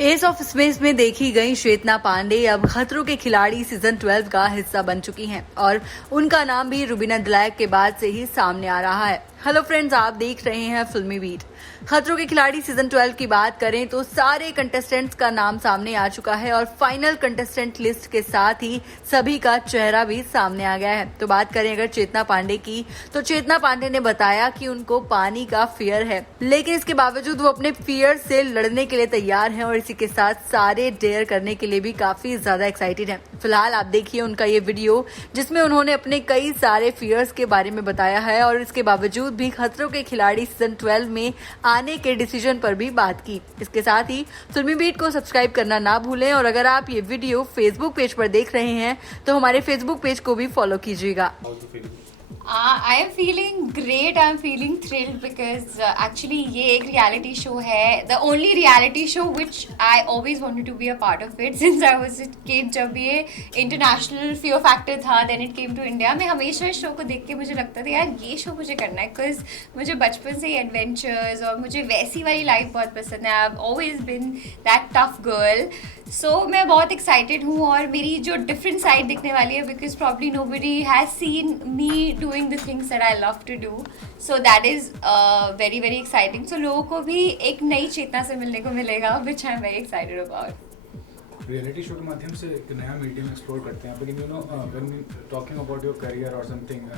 S of space में देखी गई श्वेतना पांडे अब खतरों के खिलाड़ी सीजन 12 का हिस्सा बन चुकी हैं और उनका नाम भी रुबीना दिलैक के बाद से ही सामने आ रहा है। हेलो फ्रेंड्स, आप देख रहे हैं फिल्मी बीट। खतरों के खिलाड़ी सीजन 12 की बात करें तो सारे कंटेस्टेंट्स का नाम सामने आ चुका है और फाइनल कंटेस्टेंट लिस्ट के साथ ही सभी का चेहरा भी सामने आ गया है। तो बात करें अगर चेतना पांडे की, तो चेतना पांडे ने बताया कि उनको पानी का फियर है, लेकिन इसके बावजूद वो अपने फियर से लड़ने के लिए तैयार हैं और इसी के साथ सारे डेयर करने के लिए भी काफी ज्यादा एक्साइटेड हैं। फिलहाल आप देखिए उनका ये वीडियो जिसमें उन्होंने अपने कई सारे फियर्स के बारे में बताया है और इसके बावजूद भी खतरों के खिलाड़ी सीजन 12 में आने के डिसीजन पर भी बात की। इसके साथ ही फिल्मी बीट को सब्सक्राइब करना ना भूलें और अगर आप ये वीडियो फेसबुक पेज पर देख रहे हैं तो हमारे फेसबुक पेज को भी फॉलो कीजिएगा। I am feeling great, I am feeling thrilled because actually ये एक रियलिटी शो है, the only reality show which I always wanted to be a part of it since I was a kid. जब ये international fear factor था, then it came to India, मैं हमेशा इस शो को देख के मुझे लगता था यार ये शो मुझे करना है, बिकॉज मुझे बचपन से ही एडवेंचर्स और मुझे वैसी वाली लाइफ बहुत पसंद है। I have always been that tough girl. So मैं बहुत एक्साइटेड हूँ और मेरी जो डिफरेंट साइड दिखने वाली है, because probably nobody has seen me doing the things that I love to do, so that is very very exciting. So लोगों को भी एक नई चेतना से मिलने को मिलेगा, which I am very excited about. Reality show के माध्यम से एक नया मीडियम एक्सप्लोर करते हैं, लेकिन you know when we talking about your career और something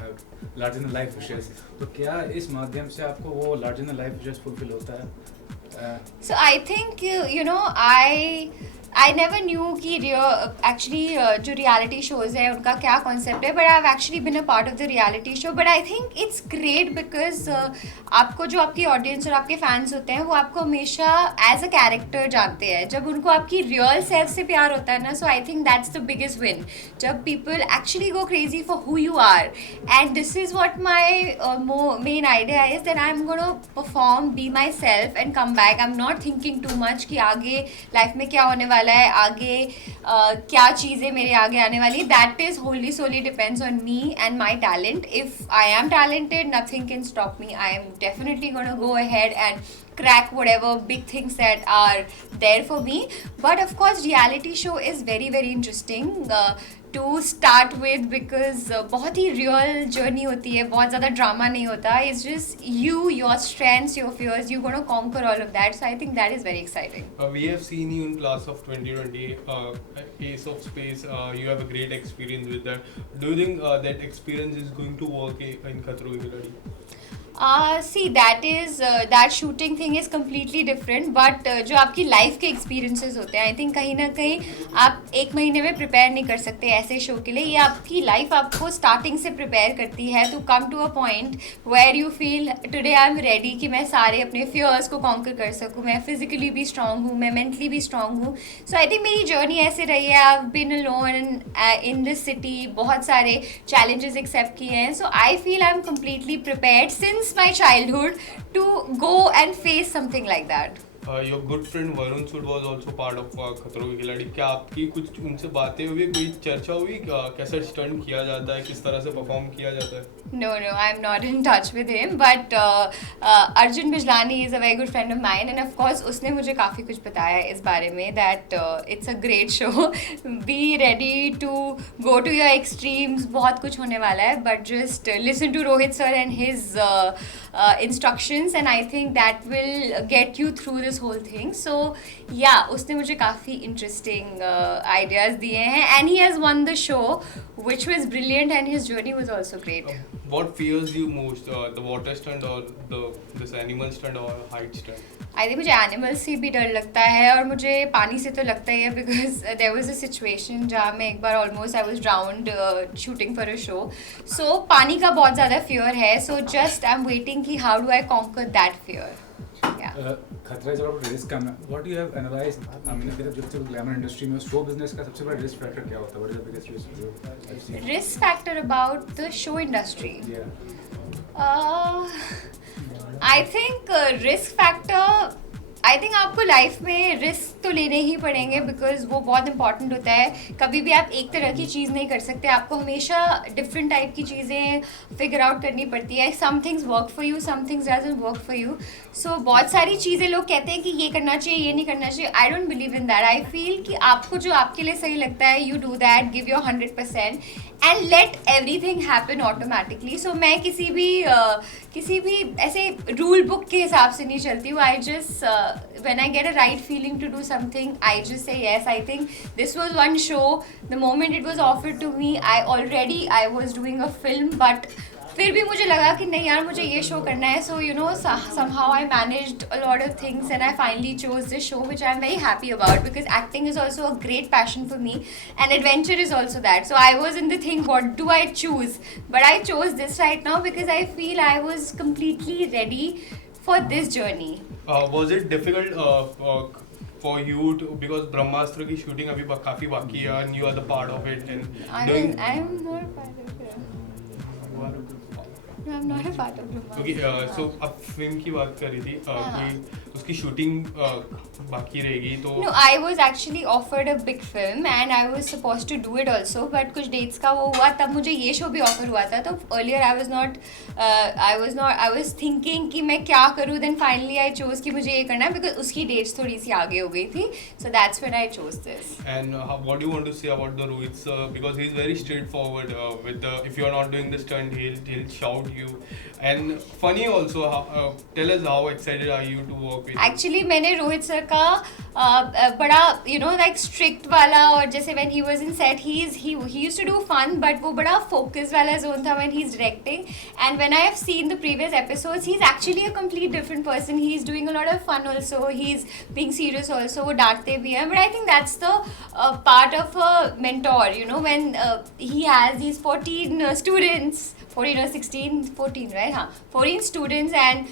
larger than life wishes, तो क्या इस माध्यम से आपको वो larger than life wishes fulfil होता है? So I think you know I never knew कि actually जो reality shows है उनका क्या concept है, but I've actually been a part of the reality show, but I think it's great because आपको जो आपकी audience और आपके fans होते हैं वो आपको हमेशा as a character जानते हैं। जब उनको आपकी real self से प्यार होता है ना, so I think that's the biggest win, जब people actually go crazy for who you are, and this is what my main idea is, that I'm gonna perform, be myself and come back. I'm not thinking too much कि आगे लाइफ में क्या होने वाला है, आगे क्या चीज़ें मेरे आगे आने वाली। That is wholly solely depends on me and my talent. If I am talented, nothing can stop me. I am definitely going to go ahead and crack whatever big things that are there for me. But of course reality show is very very interesting to start with because बहुत ही real journey होती है, बहुत ज़्यादा drama नहीं होता। It's just you, your strengths, your fears, you're going to conquer all of that. So I think that is very exciting. We have seen you in class of 2020, Ace of Space. You have a great experience with that. Do you think that experience is going to work in Khatro Ke Khiladi? See, that shooting thing is completely different, but जो आपकी लाइफ के एक्सपीरियंसेस होते हैं, I think कहीं ना कहीं आप एक महीने में प्रिपेयर नहीं कर सकते ऐसे शो के लिए। ये आपकी लाइफ आपको स्टार्टिंग से प्रिपेयर करती है to come to a point where you feel today I am ready कि मैं सारे अपने फियर्स को कॉन्कर कर सकूँ, मैं फिजिकली भी स्ट्रांग हूँ, मैं मेंटली भी स्ट्रांग हूँ। सो आई थिंक मेरी जर्नी ऐसे रही है। I have been alone in this city, बहुत सारे चैलेंजेस एक्सेप्ट किए हैं। So I feel I am completely prepared since my childhood to go and face something like that. Your good friend Varun Sood was also part of खतरों के खिलाड़ी. क्या आपकी कुछ उनसे बातें हुई, कोई चर्चा हुई, कैसे स्टंट किया जाता है, किस तरह से परफॉर्म किया जाता है? No, I'm not in touch with him, but Arjun Bijlani is a very good friend of mine, and of course उसने मुझे काफ़ी कुछ बताया इस बारे में that it's a great show. Be ready to go to your extremes. बहुत कुछ होने वाला है, but just listen to Rohit sir and his instructions, and I think that will get you through this whole thing. So yeah, उसने मुझे काफ़ी interesting ideas दिए हैं, and he has won the show, which was brilliant, and his journey was also great. What fears you most, the water stunt or this animal stunt or height stunt? I think मुझे एनिमल्स से भी डर लगता है और मुझे पानी से तो लगता ही है, because there was a situation जहाँ मैं एक बार almost I was drowned shooting for a show. So पानी का बहुत ज़्यादा फियर है। So just I am waiting कि how do I conquer that fear. खतरा is about risk. What you have analysed, I mean जब ग्लैमर इंडस्ट्री में show business का सबसे बड़ा रिस्क फैक्टर क्या होता है? What is the biggest risk factor about the show industry? I think risk factor I think आपको लाइफ में रिस्क तो लेने ही पड़ेंगे बिकॉज वो बहुत इंपॉर्टेंट होता है. कभी भी आप एक तरह की चीज़ नहीं कर सकते, आपको हमेशा डिफरेंट टाइप की चीज़ें फिगर आउट करनी पड़ती है. Some things work for you, some things doesn't work for you. So बहुत सारी चीज़ें लोग कहते हैं कि ये करना चाहिए, ये नहीं करना चाहिए. I don't believe in that. I feel कि आपको जो आपके लिए सही लगता है, you do that, give your 100% and let everything happen automatically. So मैं किसी भी ऐसे रूल बुक के हिसाब से नहीं चलती हूँ. I just when I get a right feeling to do something, I just say yes. I think this was one show. The moment it was offered to me, I was doing a film, but फिर भी मुझे लगा कि नहीं यार मुझे ये शो करना है. So you know somehow I managed a lot of things and I finally chose this show, which I'm very happy about because acting is also a great passion for me and adventure is also that. So I was in the thing, what do I choose? But I chose this right now because I feel I was completely ready for this journey. Was it difficult for you to, because ब्रह्मास्त्र की shooting अभी काफी बाकी है and you are the part of it and doing. I'm not a part of it. No, I'm not a part of Brahma. Okay, so अब फिल्म की बात कर रही थी कि उसकी शूटिंग बाकी रहेगी तो. No, I was actually offered a big film and I was supposed to do it also, but कुछ dates का वो हुआ तब मुझे ये show भी offer हुआ था. तो earlier I was thinking कि मैं क्या करूँ, then finally I chose कि मुझे ये करना है because उसकी dates थोड़ी सी आगे हो गई थी. So that's when I chose this. And what do you want to say about the Rohit sir, because he's very straightforward with the, if you are not doing the stunt he'll shout you and funny also. Tell us how excited are you to work with. Actually मैंने रोहित सर का बड़ा like strict वाला, और जैसे when he was in set he used to do fun, but वो बड़ा focus वाला zone था when he's directing. And when I have seen the previous episodes, he's actually a complete different person. He's doing a lot of fun also, he's being serious also, वो डांटते भी हैं. But I think that's the part of a mentor, when he has these 14 students, 14 or 16, 14 right, हाँ 14 students and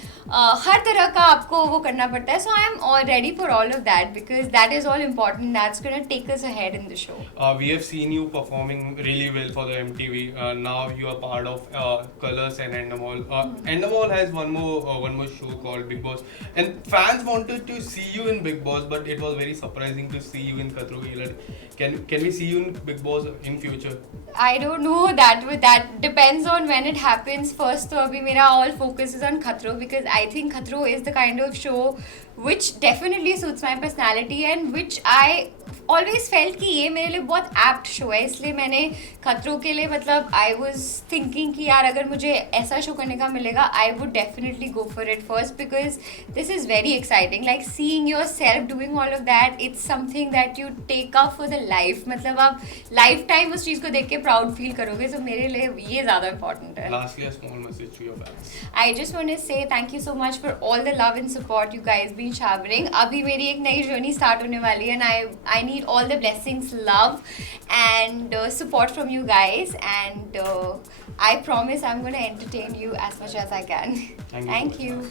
हर तरह का आपको वो करना पड़ता है. So I am all ready for all of that because that is all important. That's gonna take us ahead in the show. We have seen you performing really well for the MTV. Now you are part of Colors and Endemol. Endemol has one more show called Big Boss, and fans wanted to see you in Big Boss, but it was very surprising to see you in Khatro Ke Khiladi. Can we see you in Big Boss in future? I don't know that, but that depends on when it happens. First, तो अभी मेरा all focus is on Khatro because I think Khatro is the kind of show which definitely suits my personality and which I always felt कि ये मेरे लिए बहुत apt show है. इसलिए मैंने खतरों के लिए मतलब I was thinking कि यार अगर मुझे ऐसा show करने का मिलेगा I would definitely go for it first because this is very exciting. Like seeing yourself doing all of that, it's something that you take up for the life. मतलब आप lifetime उस चीज़ को देख के proud feel करोगे. So मेरे लिए ये ज़्यादा important है. Lastly, a small message to your fans. I just want to say thank you so much for all the love and support you guys been showering. अभी मेरी एक नई journey start होने वाली है and I need all the blessings, love and support from you guys, and I promise I'm going to entertain you as much as I can. Thank you. Thank you.